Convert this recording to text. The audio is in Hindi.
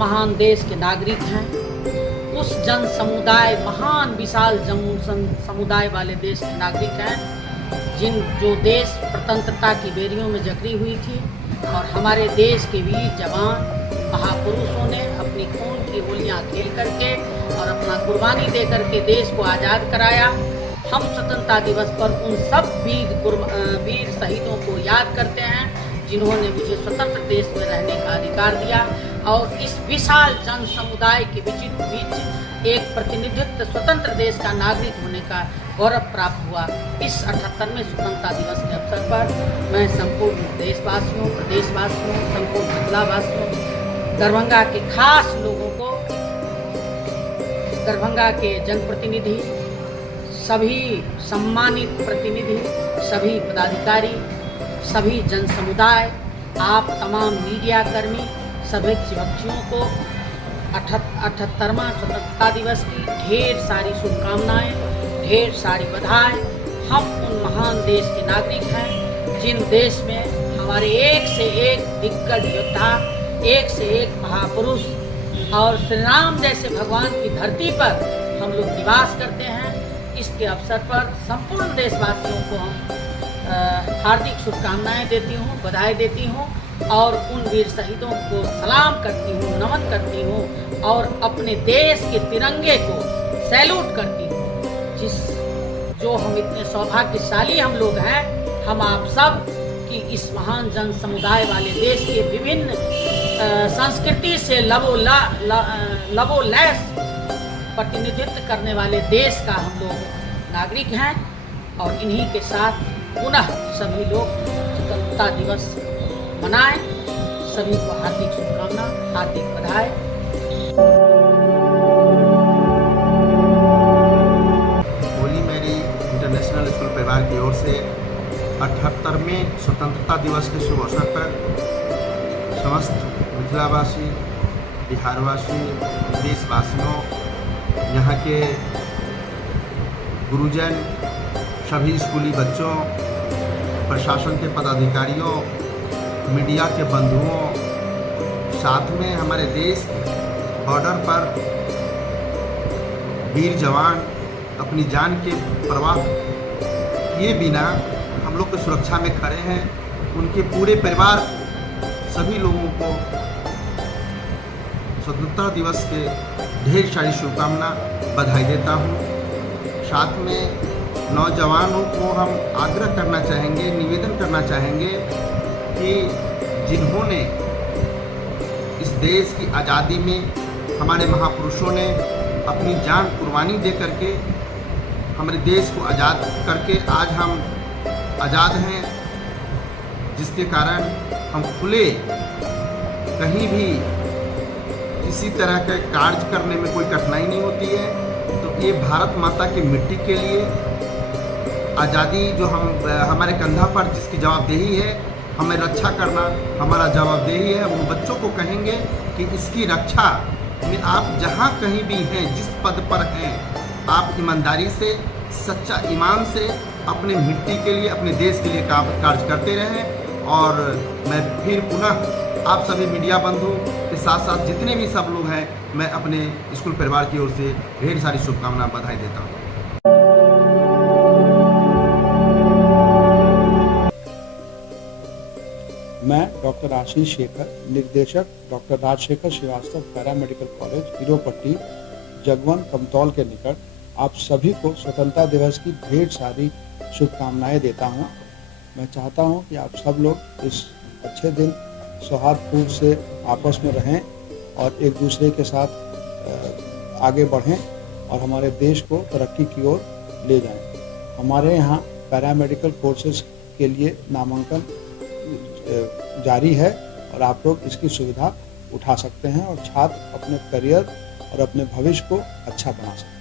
महान देश के नागरिक हैं, उस जन समुदाय, महान विशाल जन समुदाय वाले देश के नागरिक हैं जो देश स्वतंत्रता की बेड़ियों में जकड़ी हुई थी और हमारे देश के वीर जवान महापुरुषों ने अपनी खून की होलियां खेल करके और अपना कुर्बानी दे करके देश को आज़ाद कराया। हम स्वतंत्रता दिवस पर उन सब वीर शहीदों को याद करते हैं जिन्होंने मुझे स्वतंत्र देश में रहने का अधिकार दिया और इस विशाल जन समुदाय के बीच एक प्रतिनिधित्व स्वतंत्र देश का नागरिक होने का गौरव प्राप्त हुआ। इस 78वें स्वतंत्रता दिवस के अवसर पर मैं संपूर्ण देशवासियों, प्रदेशवासियों, संपूर्ण जिलावासियों, दरभंगा के खास लोगों को, दरभंगा के जनप्रतिनिधि, सभी सम्मानित प्रतिनिधि, सभी पदाधिकारी, सभी जन समुदाय, आप तमाम मीडिया कर्मी, सभी बच्चियों को 78वां स्वतंत्रता दिवस की ढेर सारी शुभकामनाएं, ढेर सारी बधाई। हम उन महान देश के नागरिक हैं जिन देश में हमारे एक से एक दिग्गज योद्धा, एक से एक महापुरुष और श्री राम जैसे भगवान की धरती पर हम लोग निवास करते हैं। इसके अवसर पर संपूर्ण देशवासियों को हम हार्दिक शुभकामनाएं देती हूँ, बधाई देती हूँ और उन वीर शहीदों को सलाम करती हूँ, नमन करती हूँ और अपने देश के तिरंगे को सैल्यूट करती हूँ। जो हम इतने सौभाग्यशाली हम लोग हैं, हम आप सब कि इस महान जन समुदाय वाले देश के विभिन्न संस्कृति से लबोलैस प्रतिनिधित्व करने वाले देश का हम लोग नागरिक हैं और इन्हीं के साथ पुनः सभी लोग स्वतंत्रता दिवस मनाएं। सभी को हार्दिक शुभकामना, हार्दिक बधाई। होली मेरी इंटरनेशनल स्कूल परिवार की ओर से 78वें स्वतंत्रता दिवस के शुभ अवसर पर समस्त मिथिलावासी, बिहारवासी, देशवासियों, यहाँ के गुरुजन, सभी स्कूली बच्चों, प्रशासन के पदाधिकारियों, मीडिया के बंधुओं, साथ में हमारे देश बॉर्डर पर वीर जवान अपनी जान के परवाह किए बिना हम लोग की सुरक्षा में खड़े हैं, उनके पूरे परिवार, सभी लोगों को स्वतंत्रता दिवस के ढेर सारी शुभकामना, बधाई देता हूँ। साथ में नौजवानों को हम आग्रह करना चाहेंगे, निवेदन करना चाहेंगे कि जिन्होंने इस देश की आज़ादी में हमारे महापुरुषों ने अपनी जान कुर्बानी दे करके हमारे देश को आज़ाद करके आज हम आज़ाद हैं, जिसके कारण हम खुले कहीं भी किसी तरह के कार्य करने में कोई कठिनाई नहीं होती है। तो ये भारत माता की मिट्टी के लिए आज़ादी जो हमारे कंधा पर जिसकी जवाबदेही है, हमें रक्षा करना हमारा जवाबदेही है। वो बच्चों को कहेंगे कि इसकी रक्षा में आप जहाँ कहीं भी हैं, जिस पद पर हैं, आप ईमानदारी से, सच्चा ईमान से अपने मिट्टी के लिए, अपने देश के लिए कार्य करते रहें। और मैं फिर पुनः आप सभी मीडिया बंधु के साथ साथ जितने भी सब लोग हैं, मैं अपने स्कूल परिवार की ओर से ढेर सारी शुभकामना, बधाई देता हूँ। मैं डॉक्टर आशीष शेखर, निर्देशक doctor Rajshekhar Srivastava paramedical college, Hiropatti, Jagwan Kamtaul के निकट, आप सभी को स्वतंत्रता दिवस की ढेर सारी शुभकामनाएं देता हूं। मैं चाहता हूं कि आप सब लोग इस अच्छे दिन सौहार्दपूर्ण से आपस में रहें और एक दूसरे के साथ आगे बढ़ें और हमारे देश को तरक्की की ओर ले जाएं। हमारे यहाँ पैरामेडिकल कोर्सेज के लिए नामांकन जारी है और आप लोग इसकी सुविधा उठा सकते हैं और छात्र अपने करियर और अपने भविष्य को अच्छा बना सकते हैं।